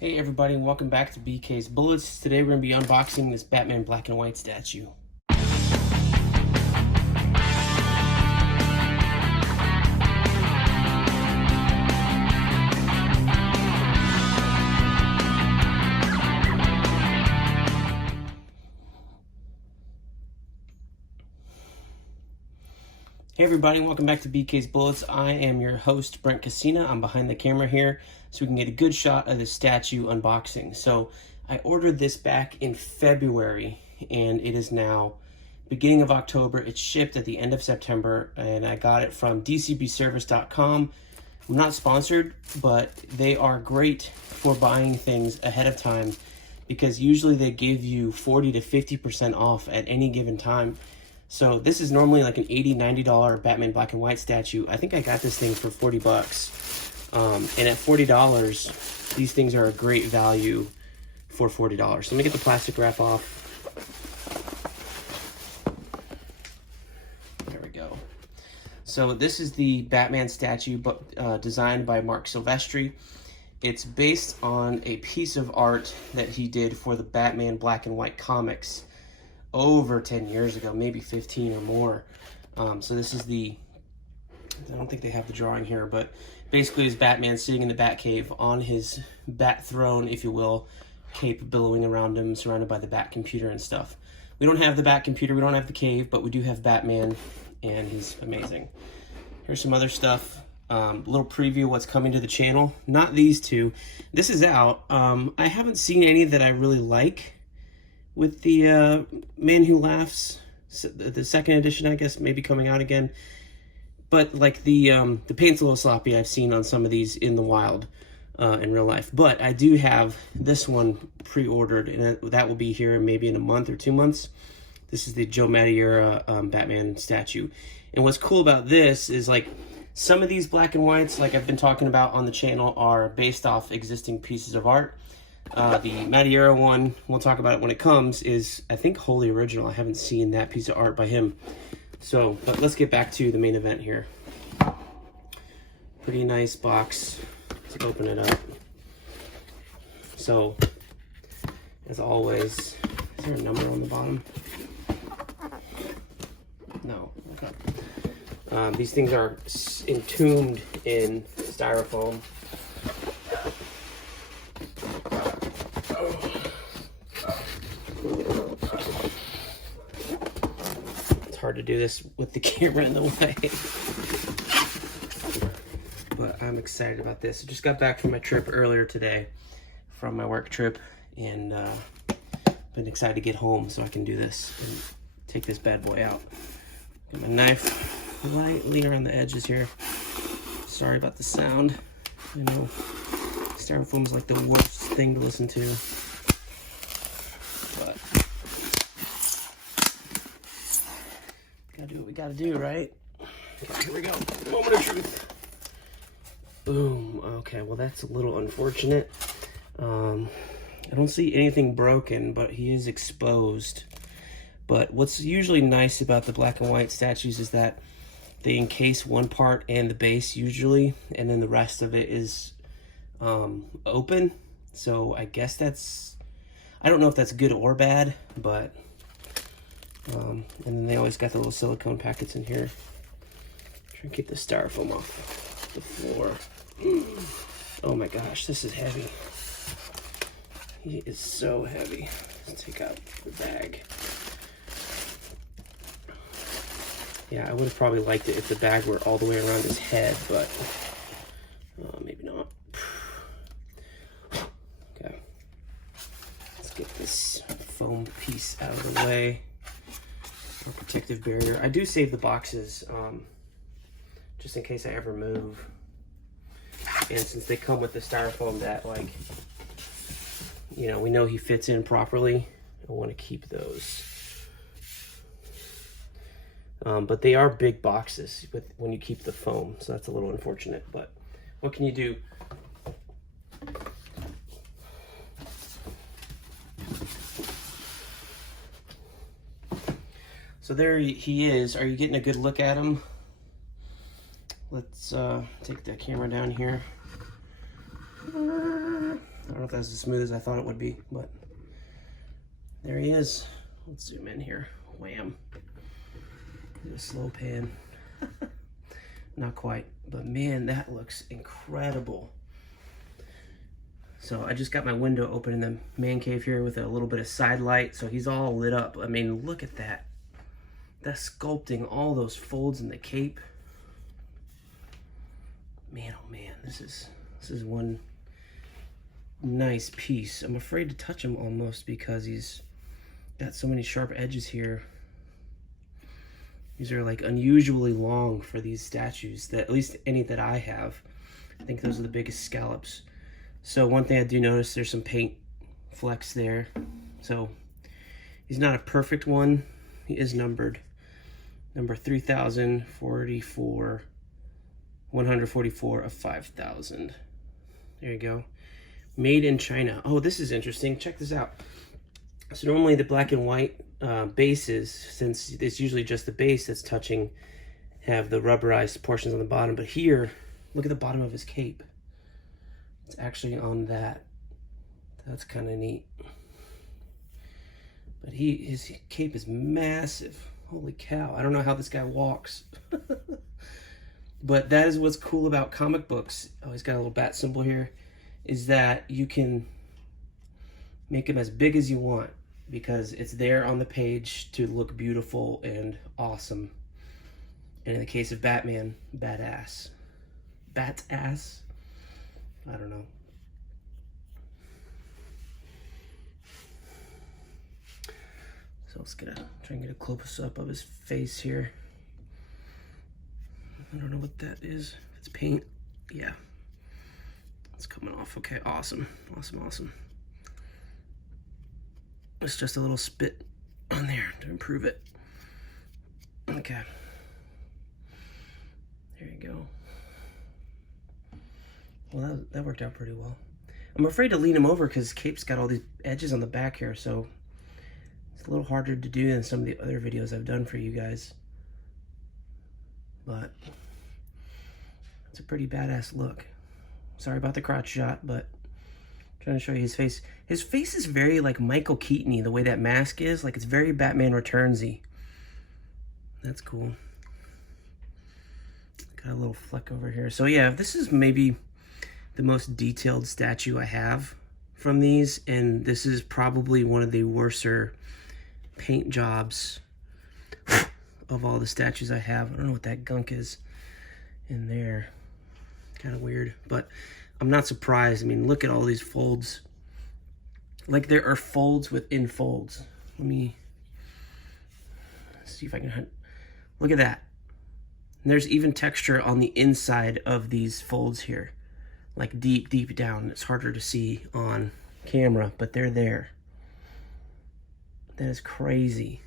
Hey everybody, and welcome back to BK's Bullets. Today we're going to be unboxing this Batman black and white statue. Hey everybody, and welcome back to BK's Bullets. I am your host, Brent. I'm behind the camera here so we can get a good shot of the statue unboxing. So I ordered this back in February and it is now beginning of October. It's shipped at the end of September and I got it from dcbservice.com. I'm not sponsored, but they are great for buying things ahead of time because usually they give you 40 to 50% off at any given time. So this is normally like an $80, $90 Batman black and white statue. I think I got this thing for 40 bucks. And at $40, these things are a great value for $40. So let me get the plastic wrap off. There we go. So this is the Batman statue, but designed by Marc Silvestri. It's based on a piece of art that he did for the Batman black and white comics over 10 years ago, maybe 15 or more. So this is the, I don't think they have the drawing here, but basically is Batman sitting in the Batcave on his bat throne, if you will, cape billowing around him, surrounded by the Bat computer and stuff. We don't have the Bat computer, we don't have the cave, but we do have Batman, and he's amazing. Here's some other stuff. Little preview of what's coming to the channel. Not these two. This is out. I haven't seen any that I really like. With the Man Who Laughs, the second edition, I guess, maybe coming out again. But like the paint's a little sloppy. I've seen on some of these in the wild, in real life. But I do have this one pre-ordered, and that will be here maybe in a month or 2 months. This is the Joe Meteora Batman statue. And what's cool about this is like some of these black and whites, like I've been talking about on the channel, are based off existing pieces of art. The Meteora one, we'll talk about it when it comes, is I think wholly original. I haven't seen that piece of art by him. So, but let's get back to the main event here. Pretty nice box. Let's open it up. So, as always, is there a number on the bottom? No. Okay. These things are entombed in styrofoam. Hard to do this with the camera in the way, but I'm excited about this. I just got back from my trip earlier today, from my work trip, and been excited to get home so I can do this and take this bad boy out. Get my knife lightly around the edges here. Sorry about the sound. I know styrofoam is like the worst thing to listen to, but gotta do what we gotta do, right? Okay, here we go. Moment of truth. Boom. Okay, well that's a little unfortunate. I don't see anything broken, but he is exposed. But what's usually nice about the black and white statues is that they encase one part and the base usually, and then the rest of it is open. So I guess that's, I don't know if that's good or bad, but and then they always got the little silicone packets in here. Try and keep the styrofoam off the floor. Oh my gosh, this is heavy. He is so heavy. Let's take out the bag. Yeah, I would have probably liked it if the bag were all the way around his head, but maybe not. Okay. Let's get this foam piece out of the way. Or protective barrier. I do save the boxes just in case I ever move. And since they come with the styrofoam that, like, you know, we know he fits in properly, I want to keep those. But they are big boxes when you keep the foam, so that's a little unfortunate. But what can you do? So there he is. Are you getting a good look at him? Let's take the camera down here. I don't know if that's as smooth as I thought it would be, but there he is. Let's zoom in here. Wham. Do a slow pan. Not quite, but man, that looks incredible. So I just got my window open in the man cave here with a little bit of side light, so he's all lit up. I mean, look at that. That's sculpting all those folds in the cape. Man, oh man, this is one nice piece. I'm afraid to touch him almost because he's got so many sharp edges here. These are like unusually long for these statues, that at least any that I have. I think those are the biggest scallops. So one thing I do notice, there's some paint flecks there. So he's not a perfect one. He is numbered. Number 3044, 144 of 5,000. There you go. Made in China. Oh, this is interesting. Check this out. So normally the black and white bases, since it's usually just the base that's touching, have the rubberized portions on the bottom. But here, look at the bottom of his cape. It's actually on that. That's kind of neat. But his cape is massive. Holy cow. I don't know how this guy walks. But that is what's cool about comic books. Oh, he's got a little bat symbol here. Is that you can make him as big as you want, because it's there on the page to look beautiful and awesome. And in the case of Batman, badass. Bat-ass? I don't know. So let's try and get a close-up of his face here. I don't know what that is. It's paint. Yeah. It's coming off. Okay, awesome. Awesome, awesome. It's just a little spit on there to improve it. Okay. There you go. Well, that worked out pretty well. I'm afraid to lean him over because his cape's got all these edges on the back here, so it's a little harder to do than some of the other videos I've done for you guys. But it's a pretty badass look. Sorry about the crotch shot, but I'm trying to show you his face. His face is very like Michael Keaton-y, the way that mask is. Like, it's very Batman Returns-y. That's cool. Got a little fleck over here. So yeah, this is maybe the most detailed statue I have from these, and this is probably one of the worser paint jobs of all the statues I have. I don't know what that gunk is in there. Kind of weird, but I'm not surprised. I mean, look at all these folds. Like, there are folds within folds. Let me see if I can look at that. And there's even texture on the inside of these folds here, like deep down. It's harder to see on camera, but they're there. That is crazy.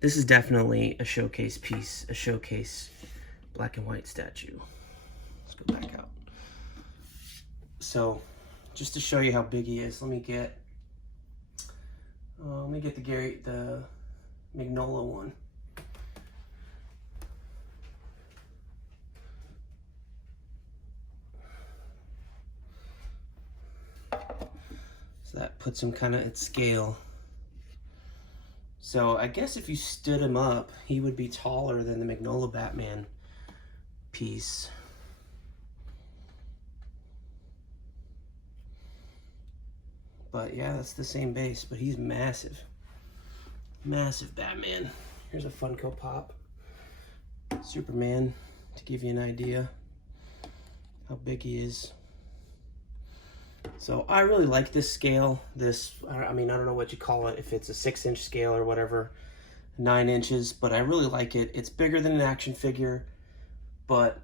This is definitely a showcase piece, a showcase black and white statue. Let's go back out. So, just to show you how big he is, let me get the Magnola one. So that puts him kind of at scale. So I guess if you stood him up, he would be taller than the Magnola Batman piece. But yeah, that's the same base, but he's massive. Massive Batman. Here's a Funko Pop. Superman, to give you an idea how big he is. So I really like this scale. I mean, I don't know what you call it, if it's a 6-inch scale or whatever, 9 inches, but I really like it. It's bigger than an action figure, but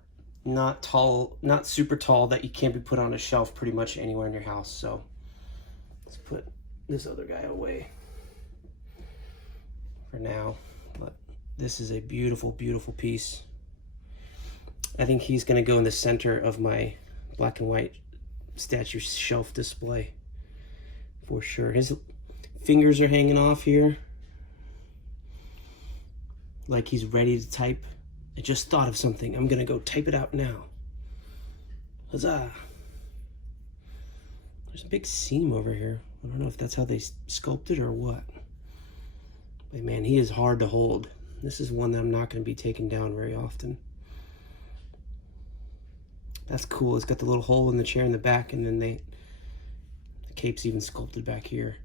not tall, not super tall that you can't be put on a shelf pretty much anywhere in your house. So let's put this other guy away for now. But this is a beautiful, beautiful piece. I think he's gonna go in the center of my black and white statue shelf display for sure. His fingers are hanging off here like he's ready to type. I just thought of something. I'm gonna go type it out now. Huzzah. There's a big seam over here. I don't know if that's how they sculpted or what. But man, he is hard to hold. This is one that I'm not going to be taking down very often. That's cool. It's got the little hole in the chair in the back, and then the cape's even sculpted back here.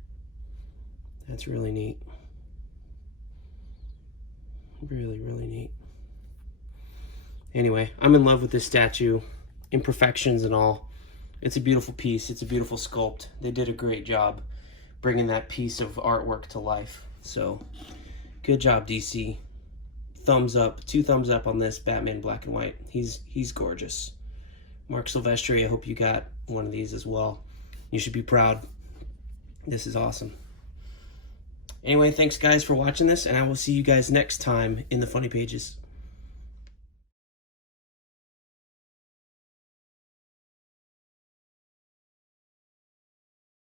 That's really neat. Really, really neat. Anyway, I'm in love with this statue, imperfections and all. It's a beautiful piece. It's a beautiful sculpt. They did a great job bringing that piece of artwork to life. So, good job, DC. Thumbs up, 2 thumbs up on this Batman black and white. He's gorgeous. Marc Silvestri, I hope you got one of these as well. You should be proud. This is awesome. Anyway, thanks guys for watching this, and I will see you guys next time in the Funny Pages.